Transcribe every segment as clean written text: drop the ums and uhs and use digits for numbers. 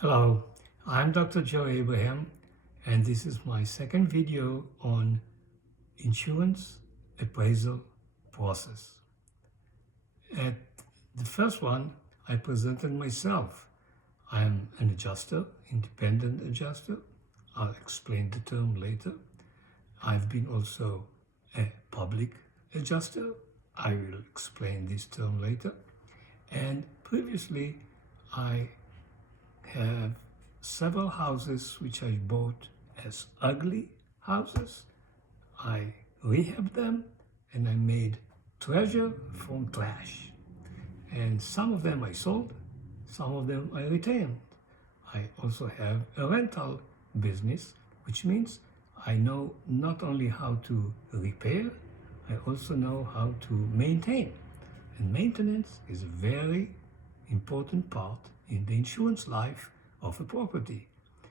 Hello, I'm Dr. Joe Abraham, and this is my second video on insurance appraisal process. At the first one, I presented myself. I am an adjuster, independent adjuster. I'll explain the term later. I've been also a public adjuster. I will explain this term later. And previously, I have several houses which I bought as ugly houses. I rehabbed them and I made treasure from trash. And some of them I sold, some of them I retained. I also have a rental business, which means I know not only how to repair, I also know how to maintain. And maintenance is a very important part in the insurance life of a property.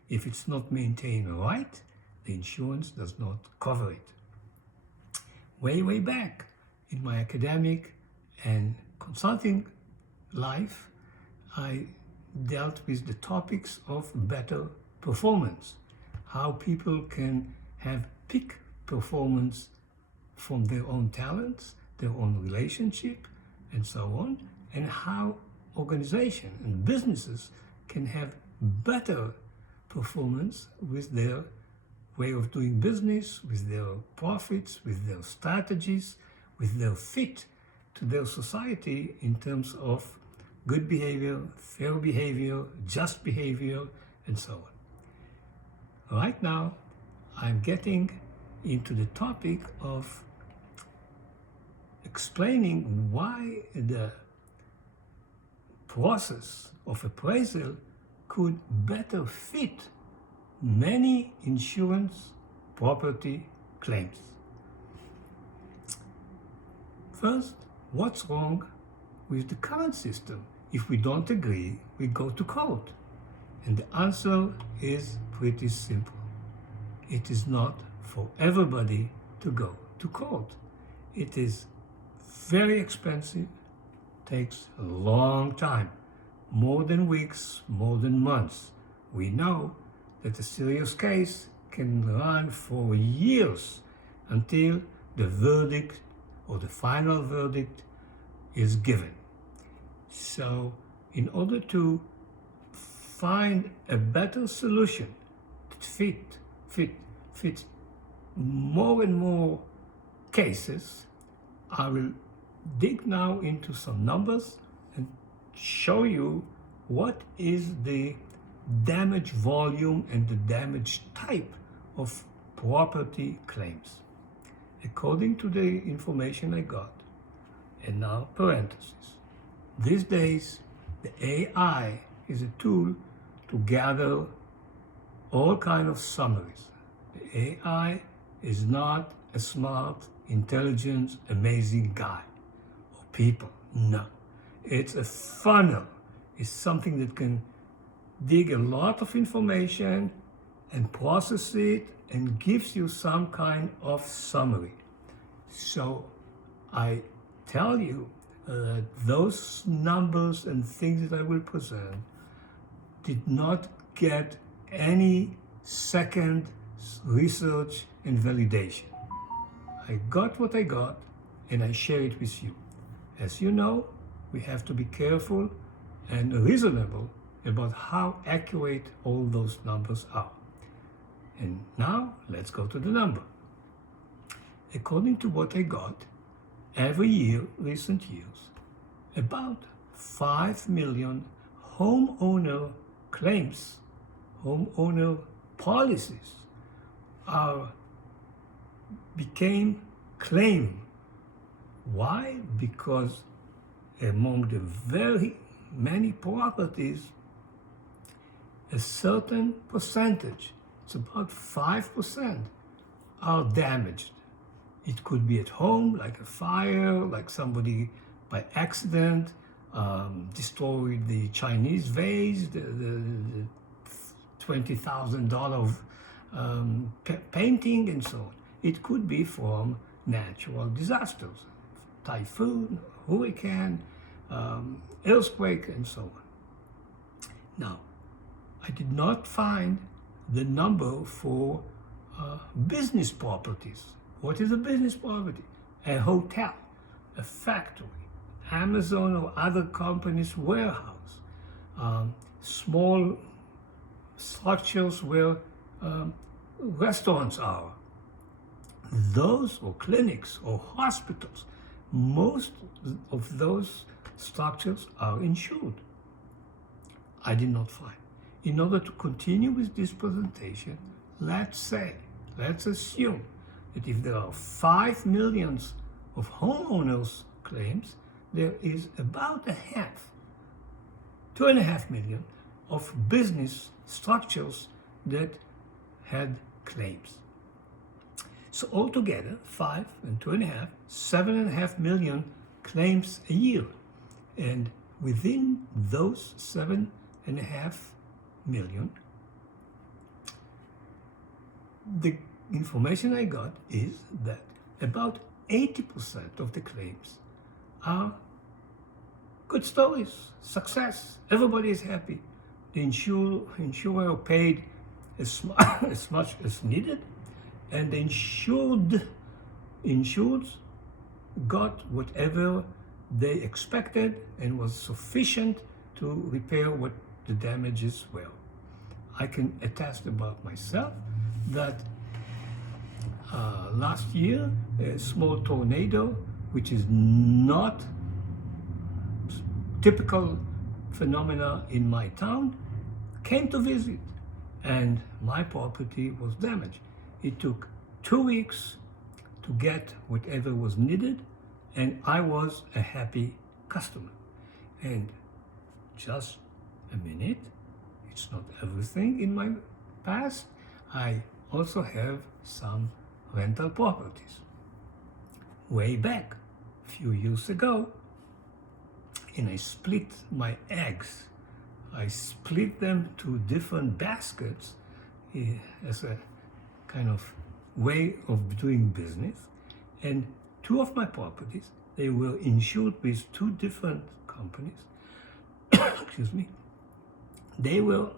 If it's not maintained right, the insurance does not cover it. Way back in my academic and consulting life, I dealt with the topics of better performance, how people can have peak performance from their own talents, their own relationship, and so on, and how organizations and businesses can have better performance with their way of doing business, with their profits, with their strategies, with their fit to their society in terms of good behavior, fair behavior, just behavior, and so on. Right now, I'm getting into the topic of explaining why the process of appraisal could better fit many insurance property claims. First, what's wrong with the current system? If we don't agree, we go to court. And the answer is pretty simple. It is not for everybody to go to court. It is very expensive, takes a long time, more than weeks, more than months. We know that a serious case can run for years until the verdict or the final verdict is given. So in order to find a better solution that fits more and more cases, I will dig now into some numbers and show you what is the damage volume and the damage type of property claims. According to the information I got, and now parentheses, these days the AI is a tool to gather all kinds of summaries. The AI is not a smart, intelligent, amazing guy or people. No. It's a funnel. It's something that can dig a lot of information and process it and gives you some kind of summary. So I tell you those numbers and things that I will present did not get any second research and validation. I got what I got and I share it with you. As you know, we have to be careful and reasonable about how accurate all those numbers are. And now let's go to the number. According to what I got, every year, recent years, about 5 million homeowner claims, homeowner policies became claim. Why? Because among the very many properties, a certain percentage, it's about 5%, are damaged. It could be at home, like a fire, like somebody by accident destroyed the Chinese vase, the $20,000 painting, and so on. It could be from natural disasters, typhoon, hurricane, earthquake, and so on. Now, I did not find the number for business properties. What is a business property? A hotel, a factory, Amazon or other companies' warehouse, small structures where restaurants are, those, or clinics or hospitals. Most of those structures are insured. I did not find. In order to continue with this presentation, let's assume that if there are 5 million of homeowners claims, there is about 2.5 million of business structures that had claims. So altogether, 5 and 2.5, 7.5 million claims a year. And within those 7.5 million, the information I got is that about 80% of the claims are good stories, success, everybody is happy. The insurer paid as much as needed, and the insured got whatever they expected and was sufficient to repair what the damages were. I can attest about myself that last year, a small tornado, which is not typical phenomena in my town, came to visit, and my property was damaged. It took 2 weeks to get whatever was needed, and I was a happy customer. And just a minute, it's not everything in my past. I also have some rental properties. Way back, a few years ago, and I split my eggs. I split them to different baskets as a kind of way of doing business. And 2 of my properties, they were insured with 2 different companies. Excuse me. They were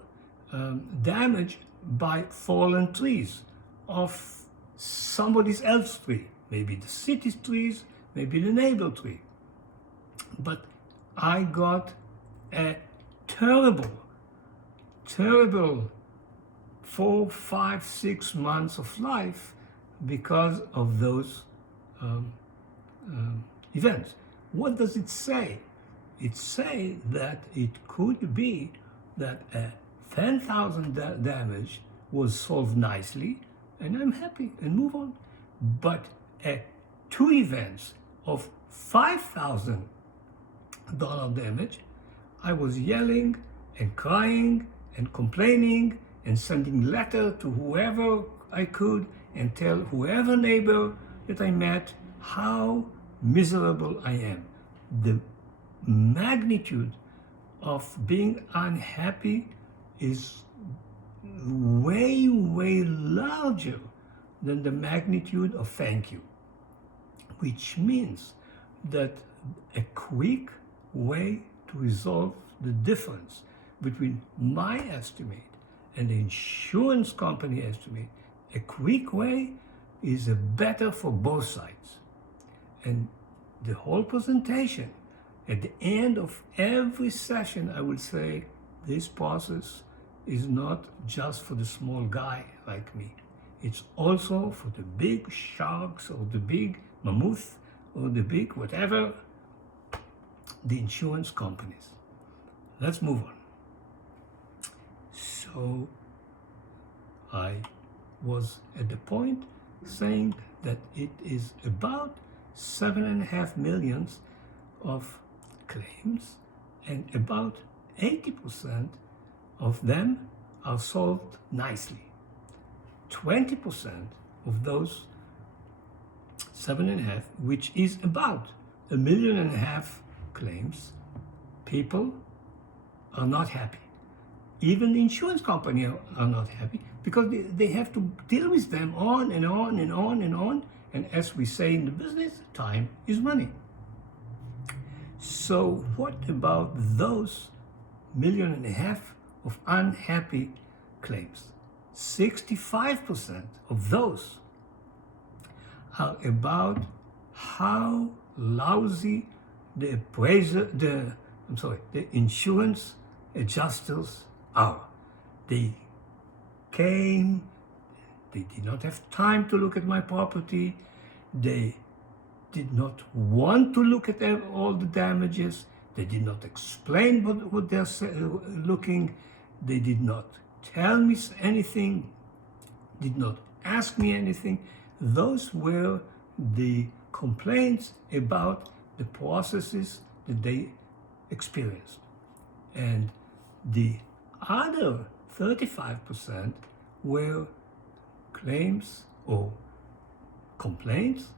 damaged by fallen trees of somebody else's tree, maybe the city's trees, maybe the neighbor tree. But I got a terrible 4, 5, 6 months of life because of those events. What does it say? It says that it could be that a 10,000 damage was solved nicely, and I'm happy and move on. But 2 events of $5,000 damage, I was yelling and crying and complaining and sending letter to whoever I could and tell whoever neighbor that I met how miserable I am. The magnitude of being unhappy is way larger than the magnitude of thank you, which means that a quick way to resolve the difference between my estimate and the insurance company estimate, a quick way is better for both sides. And the whole presentation, at the end of every session, I will say this process is not just for the small guy like me. It's also for the big sharks or the big mammoth or the big whatever, the insurance companies. Let's move on. So I was at the point saying that it is about 7.5 million of claims, and about 80% of them are solved nicely. 20% of those 7.5, which is about 1.5 million claims, people are not happy. Even the insurance company are not happy because they have to deal with them on and on and on and on. And as we say in the business, time is money. So what about those 1.5 million of unhappy claims. 65% of those are about how lousy the insurance adjusters are. They came, they did not have time to look at my property, they did not want to look at all the damages, they did not explain what they're looking, they did not tell me anything, did not ask me anything. Those were the complaints about the processes that they experienced. And the other 35% were claims or complaints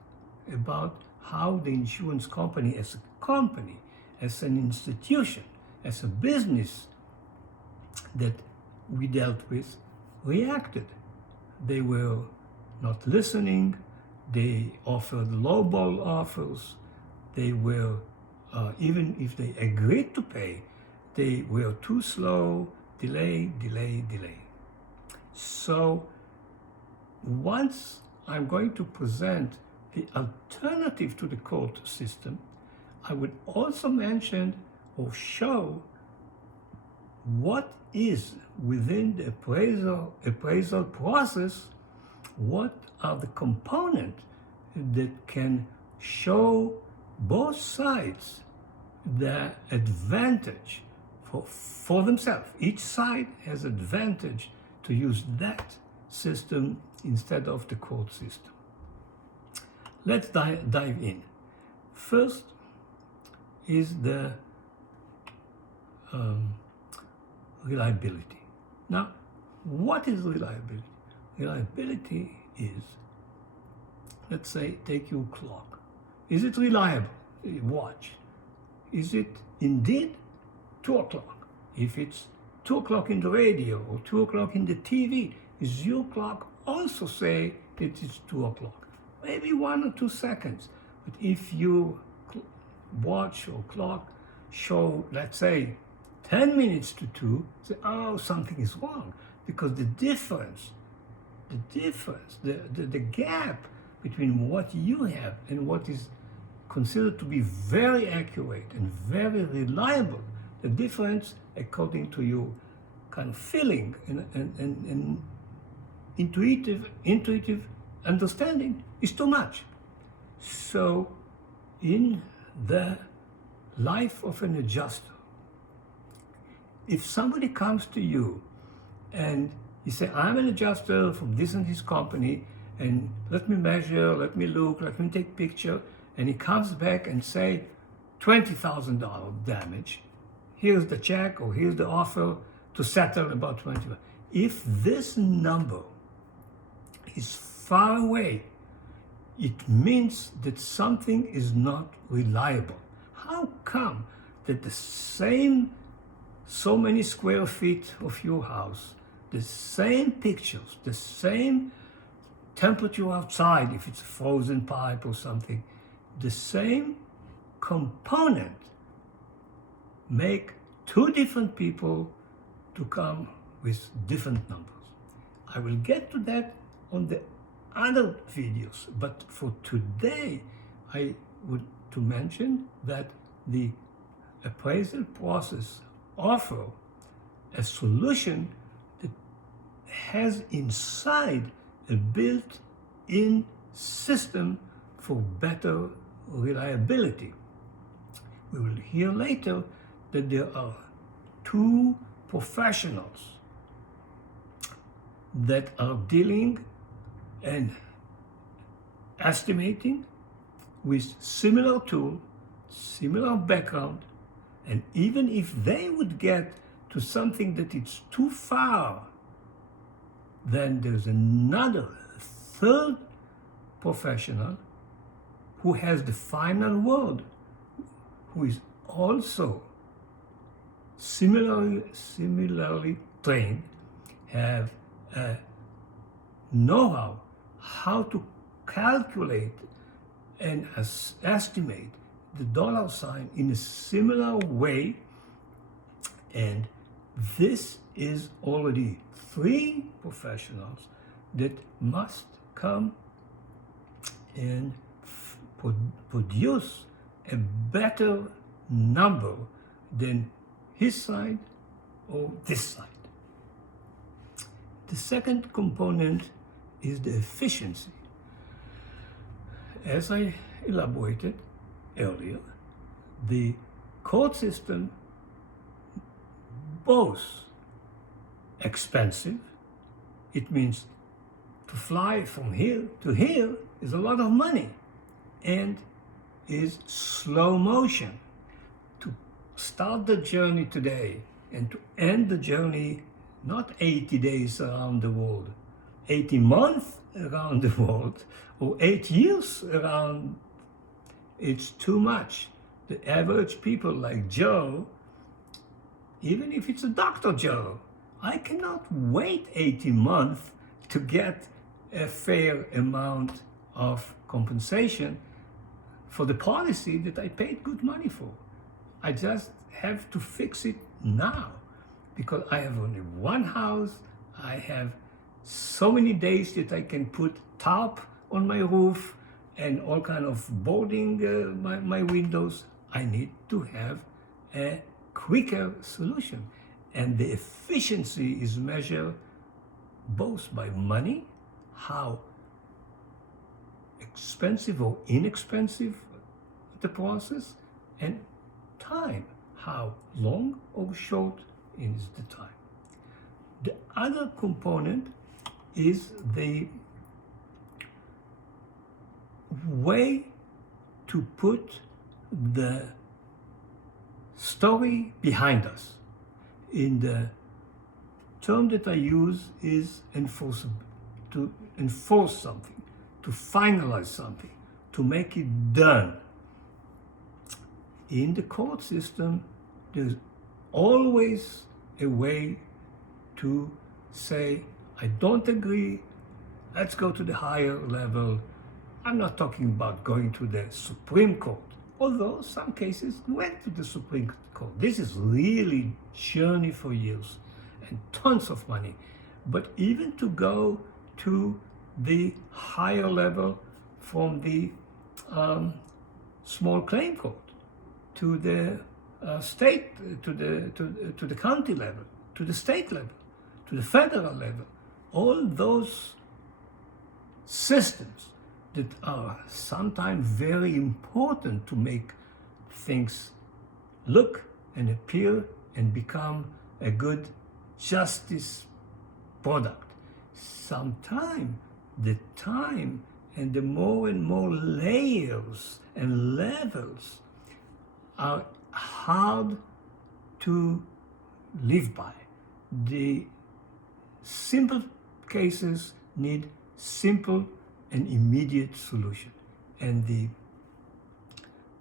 about how the insurance company, as an institution, as a business that we dealt with, reacted. They were not listening, they offered lowball offers, they were, even if they agreed to pay, they were too slow, delay. So once I'm going to present the alternative to the court system, I would also mention or show what is within the appraisal process, what are the components that can show both sides the advantage for themselves. Each side has advantage to use that system instead of the court system. Let's dive in. First is the reliability. Now, what is reliability? Reliability is, let's say, take your clock. Is it reliable? Watch. Is it indeed 2 o'clock? If it's 2 o'clock in the radio or 2 o'clock in the TV, is your clock also say it is 2 o'clock? Maybe 1 or 2 seconds. But if your watch or clock show, let's say, 10 minutes to 2, say, oh, something is wrong. Because the gap between what you have and what is considered to be very accurate and very reliable, the difference according to your kind of feeling and intuitive understanding is too much. So in the life of an adjuster, if somebody comes to you and you say, I'm an adjuster from this and this company, and let me measure, let me look, let me take picture, and he comes back and say, $20,000 damage, here's the check or here's the offer to settle about 20. If this number is far away, it means that something is not reliable. How come that the same so many square feet of your house, the same pictures, the same temperature outside, if it's a frozen pipe or something, the same component make two different people to come with different numbers? I will get to that on the other videos, but for today I would to mention that the appraisal process offer a solution that has inside a built-in system for better reliability. We will hear later that there are 2 professionals that are dealing and estimating with similar tool, similar background, and even if they would get to something that it's too far, then there's another 3rd professional who has the final word, who is also similarly trained, have a know-how how to calculate and estimate the dollar sign in a similar way, and this is already 3 professionals that must come and produce a better number than his side or this side. The second component is the efficiency. As I elaborated earlier, the court system both expensive, it means to fly from here to here is a lot of money, and is slow motion. To start the journey today and to end the journey not 80 days around the world, 80 months around the world, or 8 years around, it's too much. The average people like Joe, even if it's a Dr. Joe, I cannot wait 80 months to get a fair amount of compensation for the policy that I paid good money for. I just have to fix it now because I have only one house. I have so many days that I can put tarp on my roof and all kind of boarding my windows. I need to have a quicker solution. And the efficiency is measured both by money, how expensive or inexpensive the process, and time, how long or short is the time. The other component is the way to put the story behind us. In the term that I use is enforceable, to enforce something, to finalize something, to make it done. In the court system, there's always a way to say, I don't agree, let's go to the higher level. I'm not talking about going to the Supreme Court, although some cases went to the Supreme Court. This is really journey for years and tons of money. But even to go to the higher level from the small claim court to the state, to the county level, to the state level, to the federal level, all those systems that are sometimes very important to make things look and appear and become a good justice product. Sometimes the time and the more and more layers and levels are hard to live by. The simple cases need simple and immediate solution. And the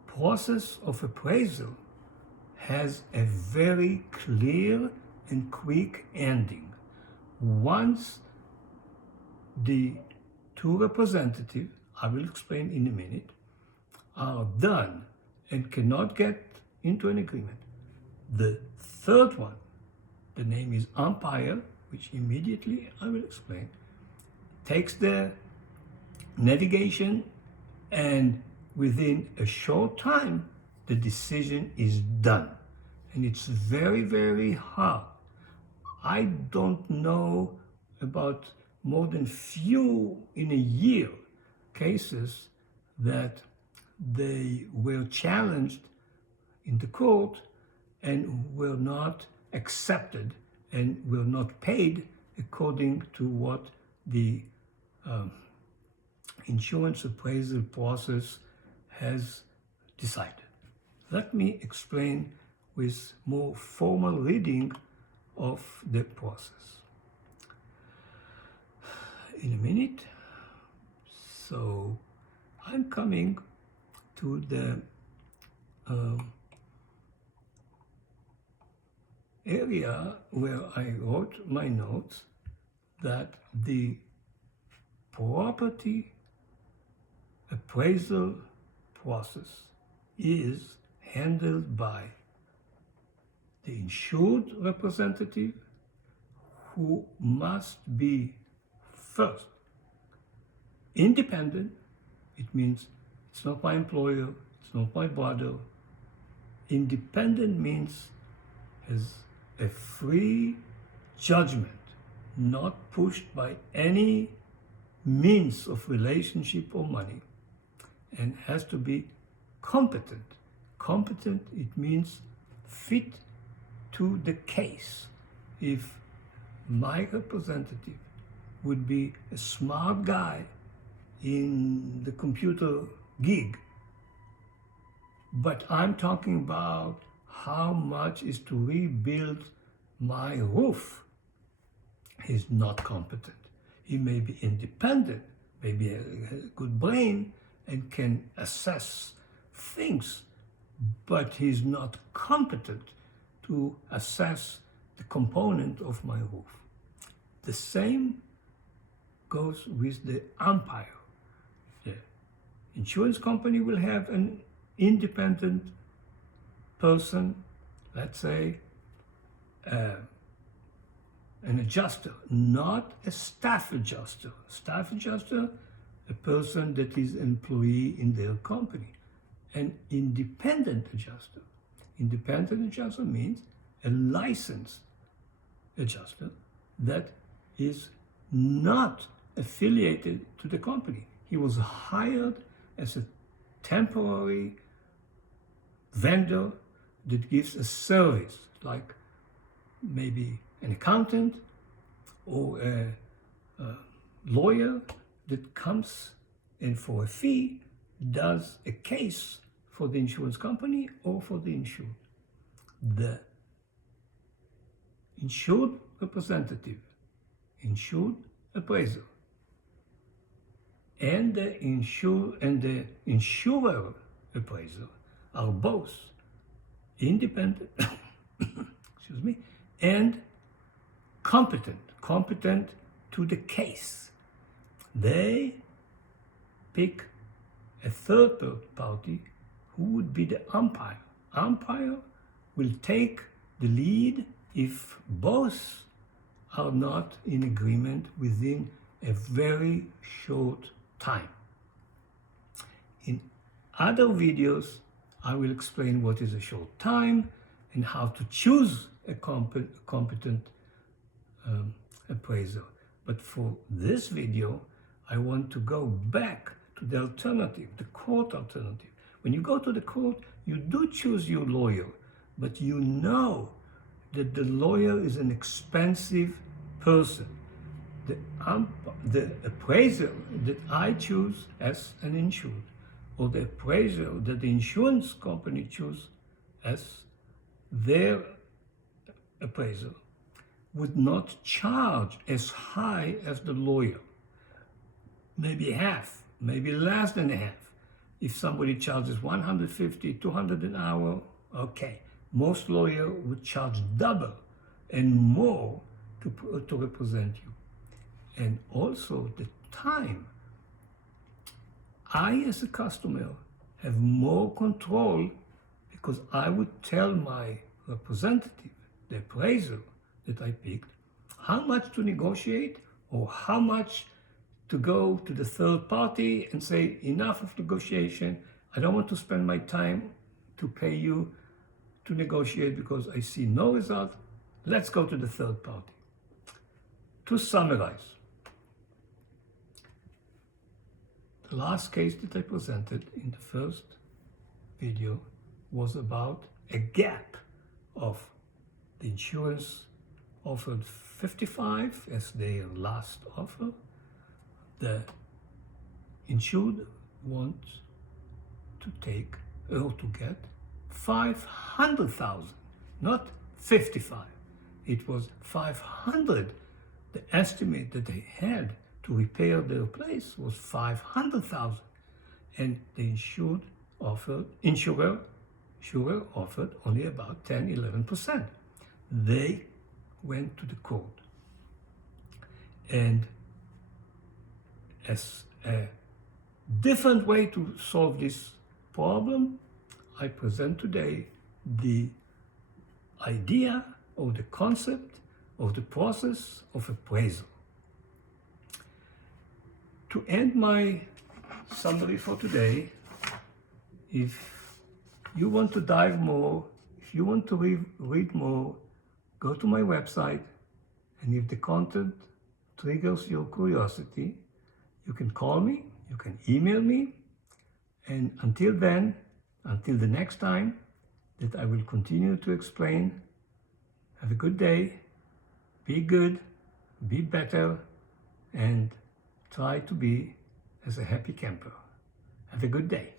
process of appraisal has a very clear and quick ending. Once the 2 representatives, I will explain in a minute, are done and cannot get into an agreement, the third one, the name is umpire, which immediately I will explain, takes the navigation, and within a short time the decision is done. And it's very, very hard. I don't know about more than few in a year cases that they were challenged in the court and were not accepted and were not paid according to what the insurance appraisal process has decided. Let me explain with more formal reading of the process in a minute. So I'm coming to the area where I wrote my notes that the property appraisal process is handled by the insured representative who must be first independent. It means it's not my employer, it's not my brother. Independent means has a free judgment, not pushed by any means of relationship or money, and has to be competent. Competent, it means fit to the case. If my representative would be a smart guy in the computer gig, but I'm talking about how much is to rebuild my roof, he's not competent. He may be independent, maybe a good brain, and can assess things, but he's not competent to assess the component of my roof. The same goes with the umpire. The insurance company will have an independent person, let's say an adjuster, not a staff adjuster. Staff adjuster, a person that is employee in their company. An independent adjuster. Independent adjuster means a licensed adjuster that is not affiliated to the company. He was hired as a temporary vendor that gives a service, like maybe an accountant or a lawyer that comes and for a fee does a case for the insurance company or for the insured. The insured representative, insured appraiser, and the insurer appraiser are both independent excuse me, and competent to the case. They pick a third party who would be the umpire. Umpire will take the lead if both are not in agreement within a very short time. In other videos, I will explain what is a short time and how to choose a competent appraiser. But for this video, I want to go back to the alternative, the court alternative. When you go to the court, you do choose your lawyer, but you know that the lawyer is an expensive person. The appraiser that I choose as an insured, or the appraiser that the insurance company choose as their appraiser, would not charge as high as the lawyer. Maybe half, maybe less than half. If somebody charges $150, $200 an hour, okay. Most lawyers would charge double and more to represent you. And also the time. I, as a customer, have more control because I would tell my representative, the appraiser that I picked, how much to negotiate or how much to go to the third party and say, enough of negotiation. I don't want to spend my time to pay you to negotiate because I see no result. Let's go to the third party. To summarize, the last case that I presented in the first video was about a gap of the insurance offered 55 as their last offer. The insured wants to take or to get 500,000, not 55. It was 500. The estimate that they had to repair their place was 500,000, and the insurer offered only about 10-11%. They went to the court, and as a different way to solve this problem, I present today the idea or the concept of the process of appraisal. To end my summary for today, if you want to dive more, if you want to read more, go to my website, and if the content triggers your curiosity, you can call me, you can email me, and until then, until the next time that I will continue to explain, have a good day, be good, be better, and try to be as a happy camper. Have a good day.